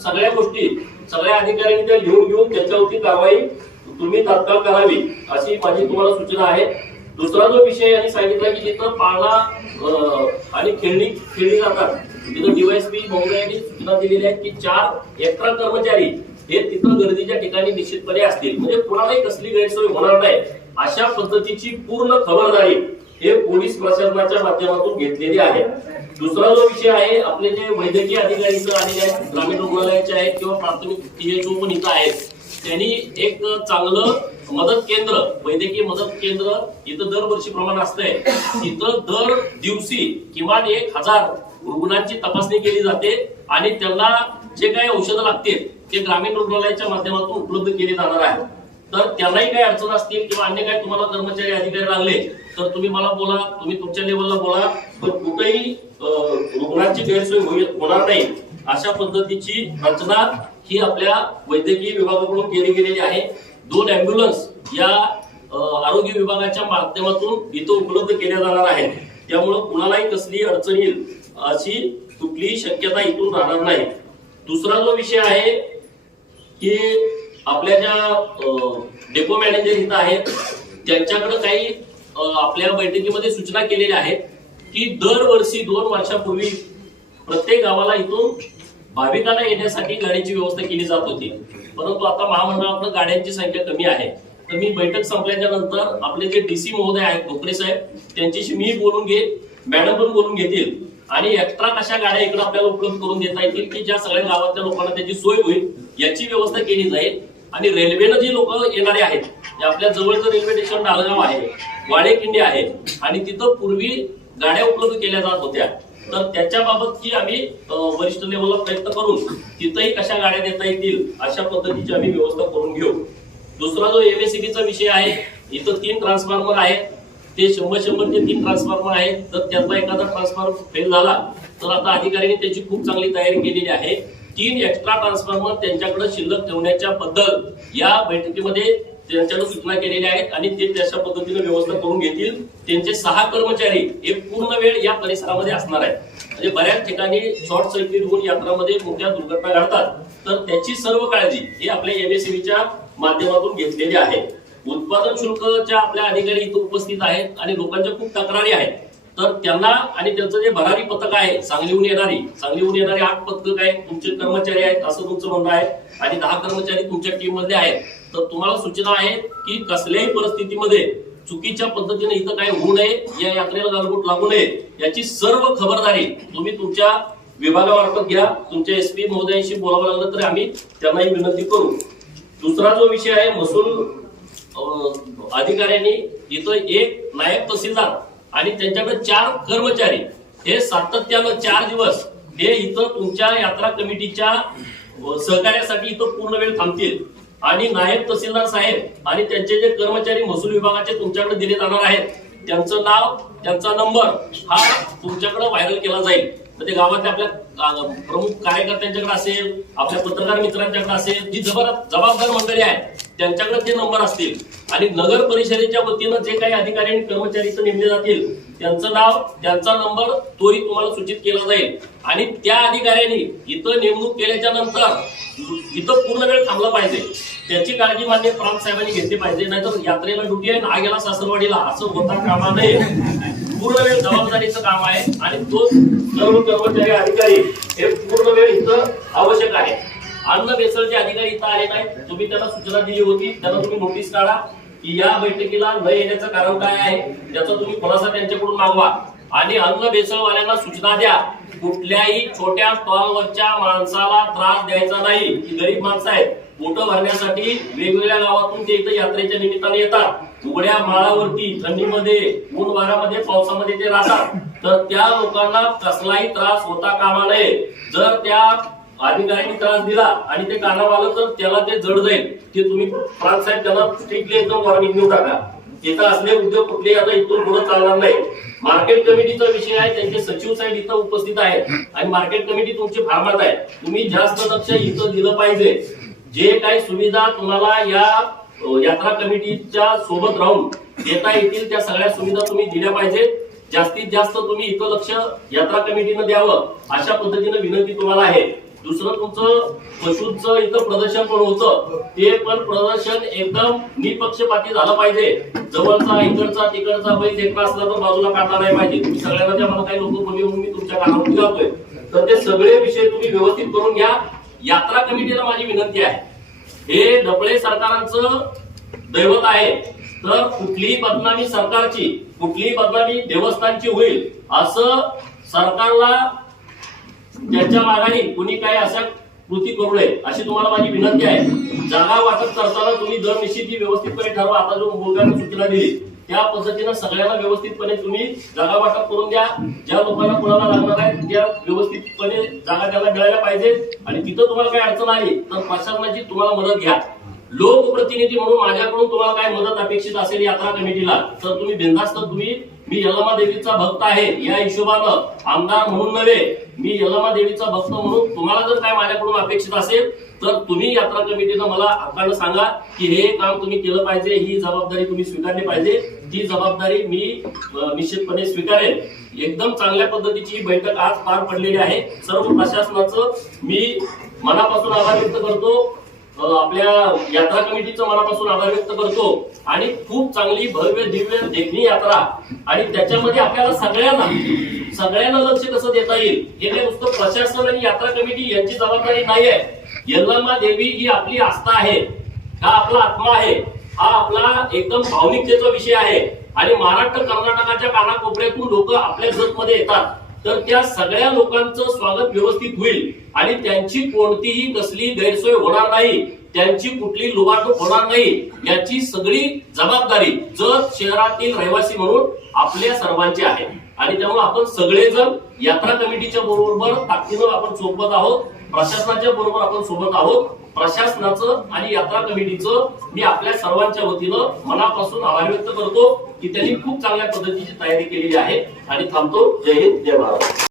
सगळ्या गोष्टी सगळ्या अधिकाऱ्यांनी त्या लिहून घेऊन त्याच्यावरती कारवाई तुम्ही तात्काळ करावी अशी माझी तुम्हाला सूचना आहे. दुसरा जो विषय यांनी सांगितला की जिथं पाळणा आणि खेळणी खेळली जातात तिथं डीवायसपी यांनी सूचना दिलेल्या आहेत की चार एक्स्ट्रा कर्मचारी हे तिथं गर्दीच्या ठिकाणी निश्चितपणे असतील. म्हणजे कोणालाही कसली गैरसोय होणार नाही. अशा पद्धतीची पूर्ण खबरदारी हे पोलीस प्रशासनाच्या माध्यमातून घेतलेली आहे. दुसरा जो विषय आहे आपले जे वैद्यकीय अधिकारी आणि ग्रामीण रुग्णालयाचे आहेत किंवा प्राथमिक जो पण इथं आहेत त्यांनी एक चांगलं मदत केंद्र वैद्यकीय मदत केंद्र इथं दरवर्षी प्रमाण असतंय. इथं दर दिवशी किमान एक हजार रुग्णांची तपासणी केली जाते आणि त्यांना जे काही औषधं लागतील ते ग्रामीण रुग्णालयाच्या माध्यमातून उपलब्ध केली जाणार आहे. तर त्यांनाही काही अडचण असतील किंवा अन्य काही तुम्हाला कर्मचारी अधिकारी लागले तर तुम्ही मला बोला तुम्ही तुमच्या लेवलला बोला. पण कुठेही रुग्णांची गैरसोय होई- होणार नाही. अशा पद्धतीची रचना ही आपल्या वैद्यकीय विभागाकडून केली गेलेली आहे. दोन अँब्युलन्स या आरोग्य विभागाच्या माध्यमातून इथं उपलब्ध केल्या जाणार आहेत. त्यामुळं कुणालाही कसली अडचण येईल अशी कुठलीही शक्यता इथून राहणार नाही. दुसरा जो विषय आहे की आपल्या ज्या डेपो मॅनेजर इथं आहेत त्यांच्याकडे काही आपल्या बैठकीमध्ये सूचना केलेल्या आहेत की दरवर्षी दोन वर्षापूर्वी प्रत्येक गावाला इथून भाविकांना येण्यासाठी गाडीची व्यवस्था केली जात होती. परंतु आता महामंडळाकडे गाड्यांची संख्या कमी आहे. तर मी बैठक संपल्याच्या नंतर आपले जे डीसी महोदय आहेत भोकरे साहेब त्यांच्याशी मी बोलून घेईन मॅडम पण बोलून घेतील आणि एक्स्ट्रा कशा गाड्या इकडे आपल्याला उपलब्ध करून देता येतील की ज्या सगळ्या गावातल्या लोकांना त्याची सोय होईल याची व्यवस्था केली जाईल. आणि रेल्वेनं जी लोक येणारे आहेत आपल्या जवळचं रेल्वे स्टेशन डालगाव आहे वाडेकिंडी आहे. आणि तिथं पूर्वी गाड्या उपलब्ध केल्या जात होत्या. तर त्याच्याबाबत ही आम्ही वरिष्ठ लेवलला प्रयत्न करून तिथंही कशा गाड्या देता येतील अशा पद्धतीची आम्ही व्यवस्था करून घेऊ. दुसरा जो एमएससीबीचा विषय आहे इथं तीन ट्रान्सफॉर्मर आहेत. ते शंभर शंभरचे तीन ट्रान्सफॉर्मर आहेत. तर त्यातला एखादा ट्रान्सफॉर्मर फेल झाला तर आता अधिकाऱ्यांनी त्याची खूप चांगली तयारी केलेली आहे. तीन एक्स्ट्रा ट्रान्सफॉर्मर त्यांच्याकडे शिल्लक ठेवण्याच्या बद्दल या बैठकीमध्ये त्यांच्यावर सूचना केलेल्या आहेत आणि ते तशा पद्धतीने व्यवस्था करून घेतील. त्यांचे सहा कर्मचारी हे पूर्ण वेळ या परिसरामध्ये असणार आहेत. म्हणजे बऱ्याच ठिकाणी शॉर्ट सर्किट होऊन यात्रामध्ये मोठ्या दुर्घटना घडतात. तर त्याची सर्व काळजी ही आपल्या एमएससीबीच्या माध्यमातून घेतलेली आहे. उत्पादन शुल्कच्या आपल्या अधिकारी इथं उपस्थित आहेत आणि लोकांच्या खूप तक्रारी आहेत. तर त्यांना आणि त्यांचं जे भरारी पथक आहे सांगलीहून येणारी सांगलीहून येणारी आठ पथक आहे तुमचे कर्मचारी आहेत असं तुमचं म्हणणं आहे. आणि दहा कर्मचारी तुमच्या टीममध्ये आहेत. तर तुम्हाला सूचना आहे की कसल्याही परिस्थितीमध्ये चुकीच्या पद्धतीने इथं काय होऊ नये या यात्रेला गालबोट लागू नये याची सर्व खबरदारी तुम्ही तुमच्या विभागामार्फत घ्या. तुमच्या एस पी महोदयांशी बोलावं लागलं तर आम्ही त्यांनाही विनंती करू. दुसरा जो विषय आहे महसूल अधिकाऱ्यांनी इथं एक नायब तहसीलदार आणि त्यांच्याकडे चार कर्मचारी. हे सातत्यानं चार दिवस हे इथं तुमच्या यात्रा कमिटीच्या सहकार्यासाठी इथं पूर्ण वेळ थांबतील. आणि नायब तहसीलदार साहेब आणि त्यांचे जे कर्मचारी महसूल विभागाचे तुमच्याकडे दिले जाणार आहेत त्यांचं नाव त्यांचा नंबर हा तुमच्याकडे व्हायरल केला जाईल. ते गावातल्या आपल्या प्रमुख कार्यकर्त्यांच्याकडे असेल आपल्या पत्रकार मित्रांच्याकडे असेल जी जबर जबाबदार मंडळी आहे त्यांच्याकडे ते नंबर असतील. आणि नगर परिषदेच्या वतीनं जे काही अधिकारी आणि कर्मचारी नेमले जातील त्यांचं नाव त्यांचा नंबर तोही तुम्हाला सूचित केला जाईल. आणि त्या अधिकाऱ्यांनी इथं नेमणूक केल्याच्यानंतर इथं पूर्ण वेळ थांबला पाहिजे. त्याची काळजी मान्य प्रांत साहेबांनी घेतली पाहिजे. नाहीतर यात्रेला ड्युटी आहे ना गेला सासरवाडीला. असं होता कामा नये. पूर्ण वेळ जबाबदारीचं काम आहे आणि तो सर्व कर्मचारी अधिकारी हे पूर्ण वेळ इथं आवश्यक आहे. अन्न बेसळचे अधिकारी इथं आले नाहीत तुम्ही त्यांना सूचना दिली होती त्यांना तुम्ही नोटीस काढा की या बैठकीला न येण्याचं कारण काय आहे त्याचा तुम्ही खुलासा त्यांच्याकडून मागवा. आणि अन्न बेसळवाल्यांना सूचना द्या कुठल्याही छोट्या स्टॉलवरच्या माणसाला त्रास द्यायचा नाही. ही गरीब माणसं आहेत. पोटं भरण्यासाठी वेगवेगळ्या गावातून ते इथं यात्रेच्या निमित्ताने येतात. उघड्या माळावरती थंडीमध्ये ऊन वाऱ्यामध्ये पावसामध्ये ते राहतात. तर त्या लोकांना कसलाही त्रास होता कामा नये. जर त्या अधिकाऱ्यांनी त्रास दिला आणि ते कानावर आलं तर त्याला ते जड जाईल. ते तुम्ही प्रांत साहेब त्याला स्ट्रिक्टली एकदम वॉर्निंग देऊ टाका. इथं असले उद्योग कुठले आता इथून पुढे चालणार नाही. मार्केट कमिटीचा विषय आहे त्यांचे सचिव साहेब इथं उपस्थित आहेत. आणि मार्केट कमिटी तुमची फार्मात आहे तुम्ही जास्त लक्ष इथं दिलं पाहिजे. जे काही सुविधा तुम्हाला या यात्रा कमिटीच्या सोबत राहून देता येतील त्या सगळ्या सुविधा तुम्ही दिल्या पाहिजेत. जास्तीत जास्त तुम्ही इथं लक्ष यात्रा कमिटीनं द्यावं अशा पद्धतीनं विनंती तुम्हाला आहे. दुसरं तुमचं पशूंचं इथं प्रदर्शन पण होतं. ते पण प्रदर्शन एकदम निपक्षपाती झालं पाहिजे. जवळचा इकडचा तिकडचा बैल एक असला तर बाजूला काढला नाही पाहिजे. तुम्ही सगळ्यांना त्या मला काही लोक बोलले मी तुमच्या कानावरती जातोय तर ते सगळे विषय तुम्ही व्यवस्थित करून घ्या. यात्रा कमिटीला माझी विनंती आहे. हे डबळे सरकारांचं दैवत आहे. तर कुठलीही बदनामी सरकारची कुठलीही बदनामी देवस्थानची होईल असं सरकारला त्याच्या मागाने कुणी काय अशा कृती करू नये अशी तुम्हाला माझी विनंती आहे. जागा वाटप करताना तुम्ही दर निश्चिती व्यवस्थितपणे ठरवा. आता जो मुलगा सूचना दिली. त्या पद्धतीनं सगळ्यांना व्यवस्थितपणे तुम्ही जागा वाटप करून द्या. ज्या लोकांना कुणाला लागणार आहे त्या व्यवस्थितपणे जागा त्याला मिळायला पाहिजे. आणि तिथं तुम्हाला काही अडचण आली तर प्रशासनाची तुम्हाला मदत घ्या. लोकप्रतिनिधी म्हणून माझ्याकडून तुम्हाला काय मदत अपेक्षित असेल यात्रा कमिटीला तर तुम्ही बिंदास्त तुम्ही मी यलमा देवीचा भक्त आहे या हिशोबानं आमदार म्हणून नव्हे मी यलमा देवीचा भक्त म्हणून तुम्हाला जर काय माझ्याकडून अपेक्षित असेल तर तुम्ही यात्रा कमिटीनं मला हक्कानं सांगा की हे काम तुम्ही केलं पाहिजे ही जबाबदारी तुम्ही स्वीकारली पाहिजे. ती जबाबदारी मी निश्चितपणे स्वीकारेन. एकदम चांगल्या पद्धतीची बैठक आज पार पडलेली आहे. सर्व प्रशासनाचं मी मनापासून आभार व्यक्त करतो. आपल्या यात्रा कमिटीचं मनापासून आभार व्यक्त करतो. आणि खूप चांगली भव्य दिव्य देखणी यात्रा. आणि त्याच्यामध्ये आपल्याला सगळ्यांना सगळ्यांना लक्ष कसं देता येईल? हे काही नुसतं प्रशासन आणि यात्रा कमिटी यांची जबाबदारी नाही आहे. यल्लम्मा देवी ही आपली आस्था आहे. हा आपला आत्मा आहे. हा आपला एकदम भावनिकतेचा विषय आहे. आणि महाराष्ट्र कर्नाटकाच्या कानाकोपऱ्यातून लोक आपल्या जतमध्ये येतात. तर त्या सगळ्या लोकांचं स्वागत व्यवस्थित होईल. आणि त्यांची कोणतीही कसली गैरसोय होणार नाही. त्यांची कुठली लुबाडणूक होणार नाही याची सगळी जबाबदारी जत शहरातील रहिवासी म्हणून आपल्या सर्वांची आहे. आणि त्यामुळे आपण सगळेजण यात्रा कमिटीच्या बरोबर ताकदीनं आपण सोबत आहोत प्रशासनाच्या बरोबर आपण सोबत आहोत प्रशासनाचं आणि यात्रा कमिटीचं मी आपल्या सर्वांच्या वतीनं मनापासून आभार व्यक्त करतो की त्यांनी खूप चांगल्या पद्धतीची तयारी केलेली आहे. आणि थांबतो. जय हिंद जय भारत.